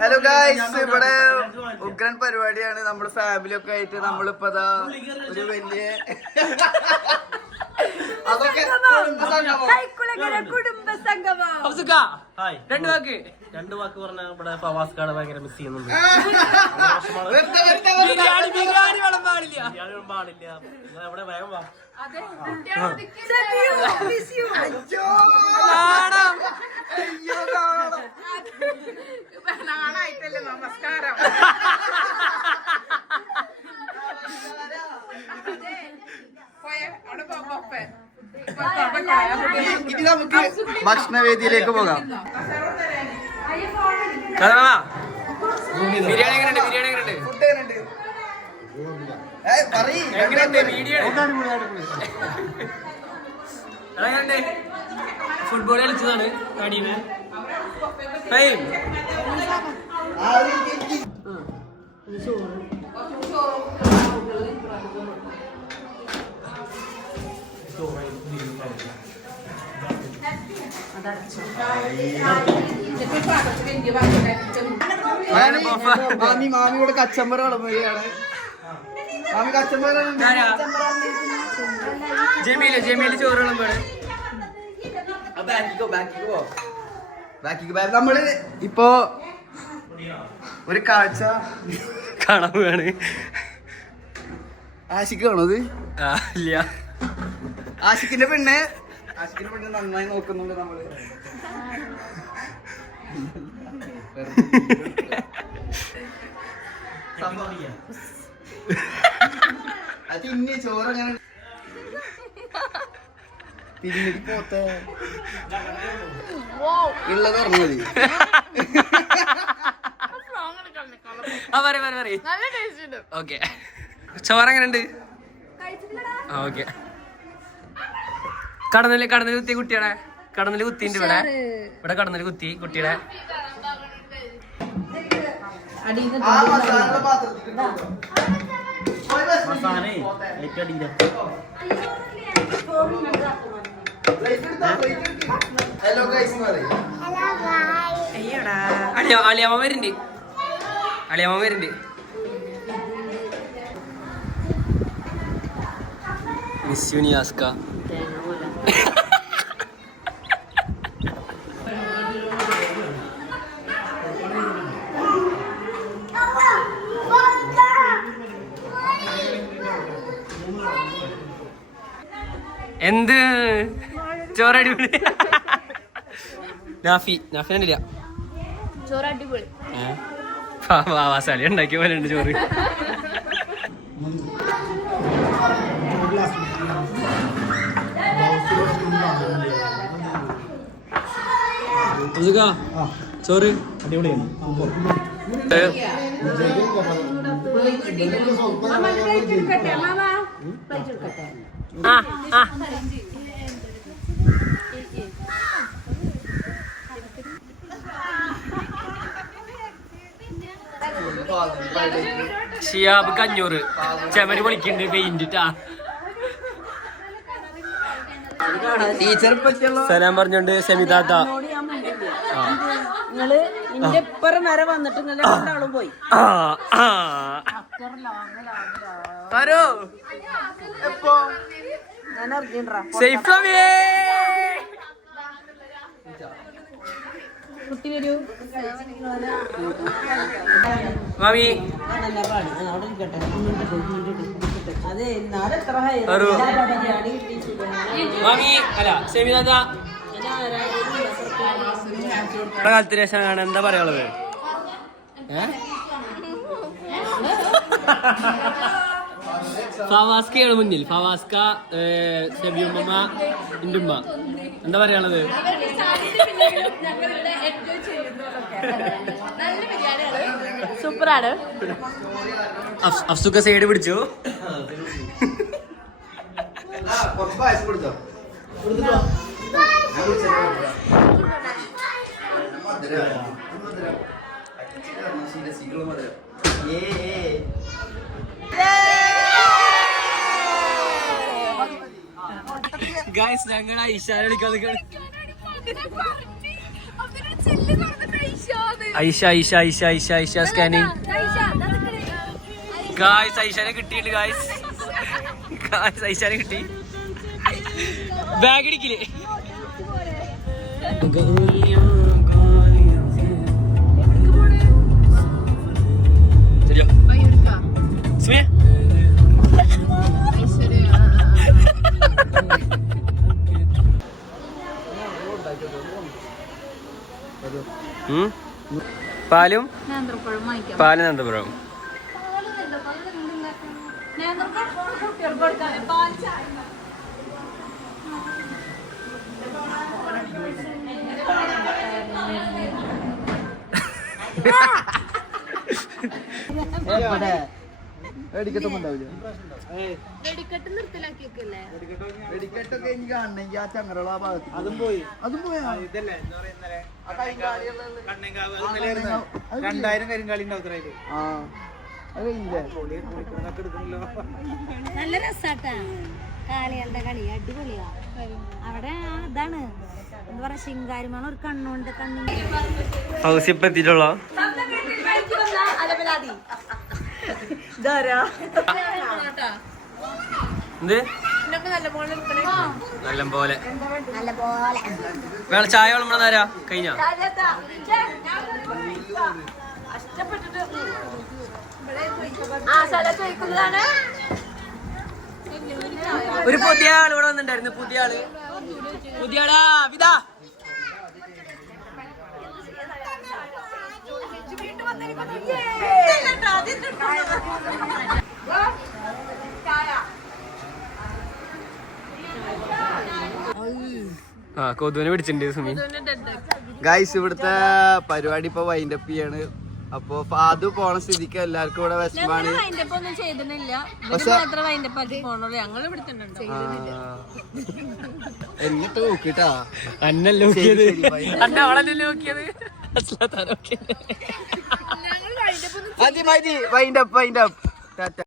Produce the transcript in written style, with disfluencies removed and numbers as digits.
Hello guys, ഇവിടെ ഉഗ്രൻ പരിപാടിയാണ്. നമ്മുടെ ഫാമിലി ഒക്കെ ആയിട്ട് നമ്മളിപ്പോ ഒരു വലിയ രണ്ടു വാക്ക് പറഞ്ഞ ഇവിടെ ഫവാസ്കാണ് ഭയങ്കര മിസ് ചെയ്യുന്നുണ്ട്. പാടില്ല ഇവിടെ വേഗം വാ. നമസ്കാരം. ഇനി നമുക്ക് ഭക്ഷണവേദിയിലേക്ക് പോകാം. ബിരിയാണി എങ്ങനെയുണ്ട്? ബിരിയാണി എങ്ങനെയുണ്ട്? ഫുഡ് എങ്ങനെയുണ്ട്? വീഡിയോ ഫുട്ബോൾ കളിച്ചതാണ് കടീന്. മാമിയുടെ കച്ചമ്പറ വിളമ്പുകയാണ്. മാമി കച്ചമ്പറ ജമീല് ചോറ് വിളമ്പാണ്. നമ്മള് ഇപ്പോ ഒരു കാഴ്ച കാണാൻ പോവാണ്. ആഷിക്ക് കാണത് ഇല്ല, ആഷിക്കിന്റെ പെണ്ണ് നന്നായി നോക്കുന്നുണ്ട് നമ്മള്. അത് ഇനി ചോറ് അങ്ങനെ തിരിഞ്ഞിട്ട് പോത്തെ ഉള്ളത് പറഞ്ഞത്. ഓക്കെ, ചോറെങ്ങനെയുണ്ട്? ഓക്കെ. കടന്നില് കുത്തി കുട്ടിയുടെ കടന്നില് കുത്തിണ്ട്. ഇവിടെ കടന്നില് കുത്തി കുട്ടിയുടെ. അളിയമ്മ വരുന്നുണ്ട്. മിസ് യു നിയാസ്ക. എന്ത് ചോറടിപൊളി. നാഫി കണ്ടില്ല ചോറ് അടിപൊളി. വാസാലി ഉണ്ടാക്കിയ പോലെ ഉണ്ട് ചോറ്. ചോറ് അടിപൊളിയാണ്. ഷിയാബ് 500 ചെമര് പൊളിക്കുന്നുണ്ട് പെയിന്റിട്ടാ. ടീച്ചർ പറ്റിയുള്ള സലാം പറഞ്ഞോണ്ട് സെമിതാത്ത. നിങ്ങള് ഇന്റെ ഇപ്പറം വരെ വന്നിട്ട് നിങ്ങളെ രണ്ടാളും പോയി. ഞാൻ അറിഞ്ഞിട്ടാ കുട്ടി വരൂ. മാമി അതെ നാളെത്ര മാമി അല്ല സെമിതാത്ത കാലത്തിന് ശേഷമാണ്. എന്താ പറയാനുള്ളത്? ഫവാസ്കയാണ് മുന്നിൽ. ഫവാസ്ക, സെബിയുമ്മ, എൻ്റെ ഉമ്മ. എന്താ പറയാനുള്ളത്? സൂപ്പറാണ്. അഫ്സുക്ക സൈഡ് പിടിച്ചു. ഗൈസ് ഞങ്ങൾ ഐഷാനെ വിളിക്കാൻ ഐഷ ഐഷ ഐഷ ഐഷ ഐഷ സ്കാനിങ്. ഗായ്സ് ഐഷനെ കിട്ടിയിട്ടുണ്ട് ഗായ്സ്. ഗായ്സ് ഐഷനെ കിട്ടി. ബാഗ് ഇടിക്കില്ലേ? ശരിയോ സുമിയ? പാലും പാലും നേന്ത്രപ്പഴവും. വെടിക്കെട്ട് നിർത്തലാക്കിയൊക്കെയല്ലേ? വെടിക്കെട്ടൊക്കെ എനിക്ക് കാണണമെങ്കിൽ ആ ചങ്ങരള ഭാഗത്ത് അതും പോയി. ഇതല്ലേ എന്താ പറയാ ഇന്നലെ കണ്ണങ്കാവ് 2000 കരിങ്കാളി ഉണ്ടാവും. ആ അത് കഴിഞ്ഞില്ലേ? എടുക്കണല്ലോ. നല്ല രസാട്ടാ കാളികളുടെ കളി അടിപൊളിയാ. അവിടെ അതാണ് എന്താ പറയാ ശിങ്കാരിമാണ് ഒരു കണ്ണുണ്ട് കണ്ണിന്. ഹൗസ് ഇപ്പൊ എത്തിയിട്ടുള്ളോ? എന്ത് നല്ല പോലെ നല്ല പോലെ വേള ചായ വിളമ്പണ നേരാ കഴിഞ്ഞ. ഒരു പുതിയ ആള് ഇവിടെ വന്നിട്ടുണ്ടായിരുന്നു. പുതിയ ആള് പുതിയാളാ വിതാ. ആ കൊതുവിനെ പിടിച്ചിട്ടുണ്ട് സുമി. ഗൈസ് ഇവിടുത്തെ പരിപാടി ഇപ്പൊ വൈൻഡപ്പ് ചെയ്യാണ്. അപ്പൊ അത് പോണ സ്ഥിതിക്ക് എല്ലാവർക്കും ഇവിടെ വിഷമാണ്. എന്നിട്ട് നോക്കിട്ടാ അന്നല്ലേ നോക്കിയത്? അന്ന അവളല്ലേ നോക്കിയത്? മതി മതി വൈൻഡപ്പ് ടാറ്റ.